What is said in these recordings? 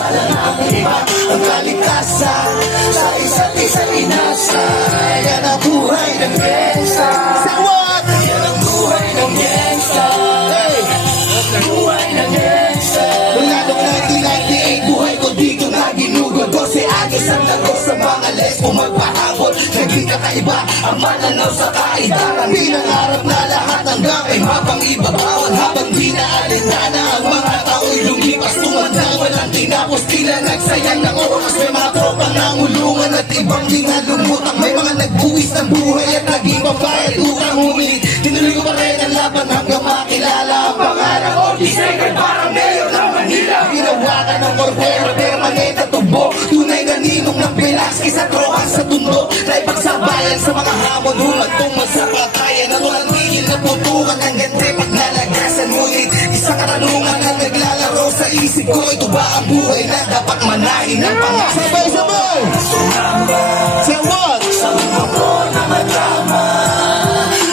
Ang kalikasan sa isa't isa inasa. Yan ang buhay ng gangsta. Say what? Yan ang buhay ng gangsta. Buhay ng gangsta. Mula nung 1998, buhay ko dito na ginugol. 12 anyos ang lago sa mga lesbo magpahabol. Naging kakaiba ang mananaw sa kaidaran. Pinangarap na lahat hanggang ay mapang ibabawan. Habang di na alintana ang mga tao'y lumipas. Tumandang walang tinapos, tila nagsayang ng oras. May mga tropang nangulungan at ibang di na lumutang. May mga nagbuwis ng buhay at naging babayad utang humilit. Tinuloy ko pa rin ang laban hanggang makilala ang pangalan ko. Second parang mayor ng Manila. Ginawakan ng Cordero, permanent at tubo. Tunay na ninong ng Velasquez at Rojas sa tundo. Na ipagsabayan sa mga hamon, humantong sa patayan. At walang tigil na putukan ng gante paglalagasan. Ngunit isang karunungan na naglalaro sa isip ko. Ito ba ang buhay na dapat manahin ng pangalan? Sabay-sabay! Sumamba sa what? Sa mundo ko na madrama,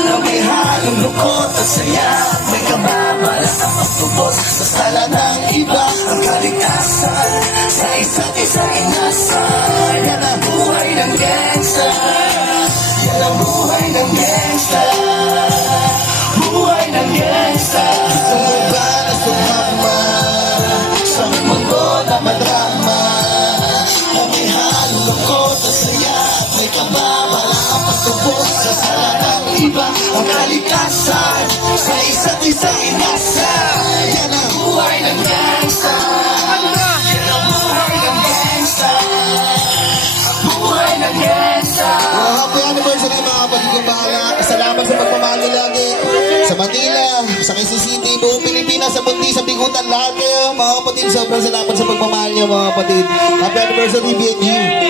na may halong lukot at saya. May kababala sa pagtubos sa sala ng iba. Ang kalikasan sa isa't isa inasa. Yan ang buhay ng gangsta. Yan ang buhay ng gangsta. Buhay ng gangsta. Gusto mo ba na sumama sa mundo na madrama, na may halong lukot at saya. May kababala ang pagtubos sa sala ng iba. Ang kalikasan sa isa't isa inasa. Yan ang buhay ng gangsta. Yan ang buhay ng gangsta. Buhay ng gangsta. Happy anniversary mga kapatid kong bahala. Salamat sa pagmamahal niyo lagi. Sa Manila, sa Quezon City, buong Pilipinas, sa Bundi, sa Bigutan, lahat kayo mga kapatid. Sobrang salamat sa pagmamahal niyo mga kapatid. Happy anniversary, BNU.